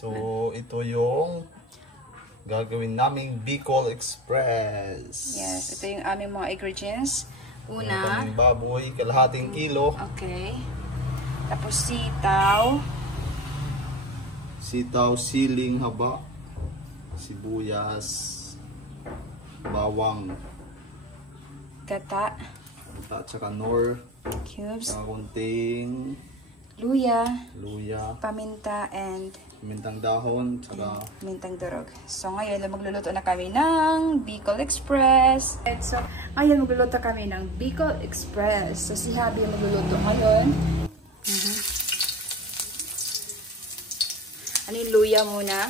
So, ito yung gagawin naming Bicol Express. Yes, ito yung aming mga ingredients. Una, baboy, kalahating kilo. Okay. Tapos sitaw. Sitaw, siling haba, sibuyas, bawang, Gata. at saka nor, Cubes. saka kunting Luya. paminta, and mintang dahon, saka mintang durog. So ngayon, magluluto na kami ng Bicol Express. So ngayon, magluluto kami ng Bicol Express. So si Habi yung magluluto ngayon. Ano yung luya muna?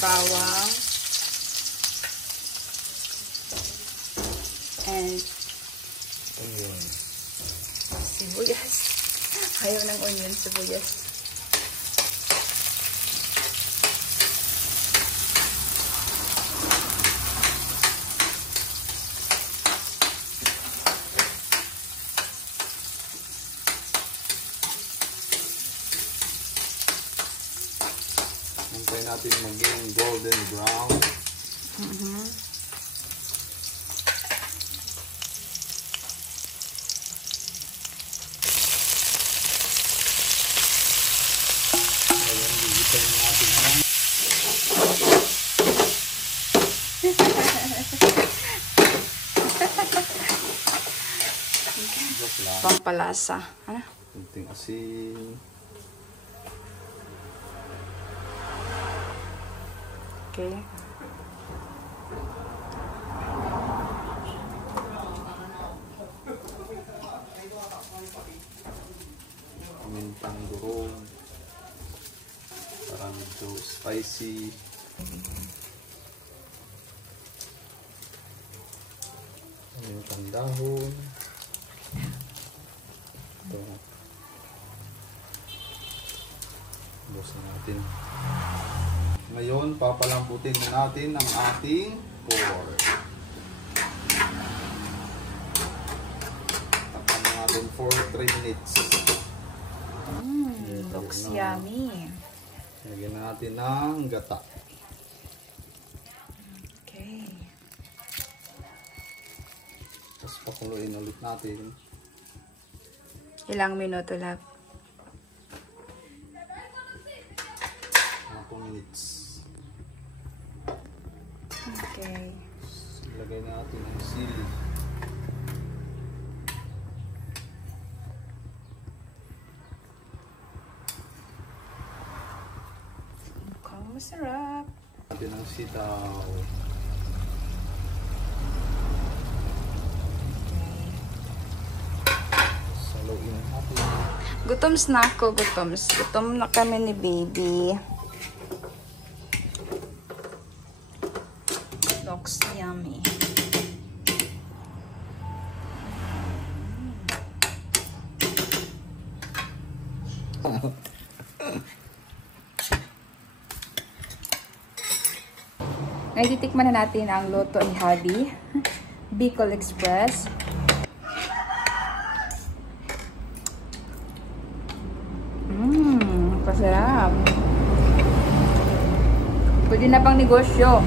Bawang. And sibuyas. Ayaw ng onion, sibuyas. hintay natin maging golden brown. Pampalasa. Ano? Kunting asin. Okay. Mintang durog. Para medyo spicy. Mintang dahon. Ito. Busin natin. Ngayon, papalambutin na natin ang ating pork. Tapan natin for 3 minutes. Looks yummy. Lagyan natin ng gata. Okay. Tapos pakuluin ulit natin. Ilang minuto lang? 10 minutes. Okay. Ilagay natin ang sili. Mukhang masarap. Natin ang sitaw. Saluin natin. Gutom na ako, gutom. Gutom na kami ni baby. Looks yummy. Ngayon, titikman na natin ang luto ni Habi. Bicol Express. Masarap. Pwede na pang negosyo.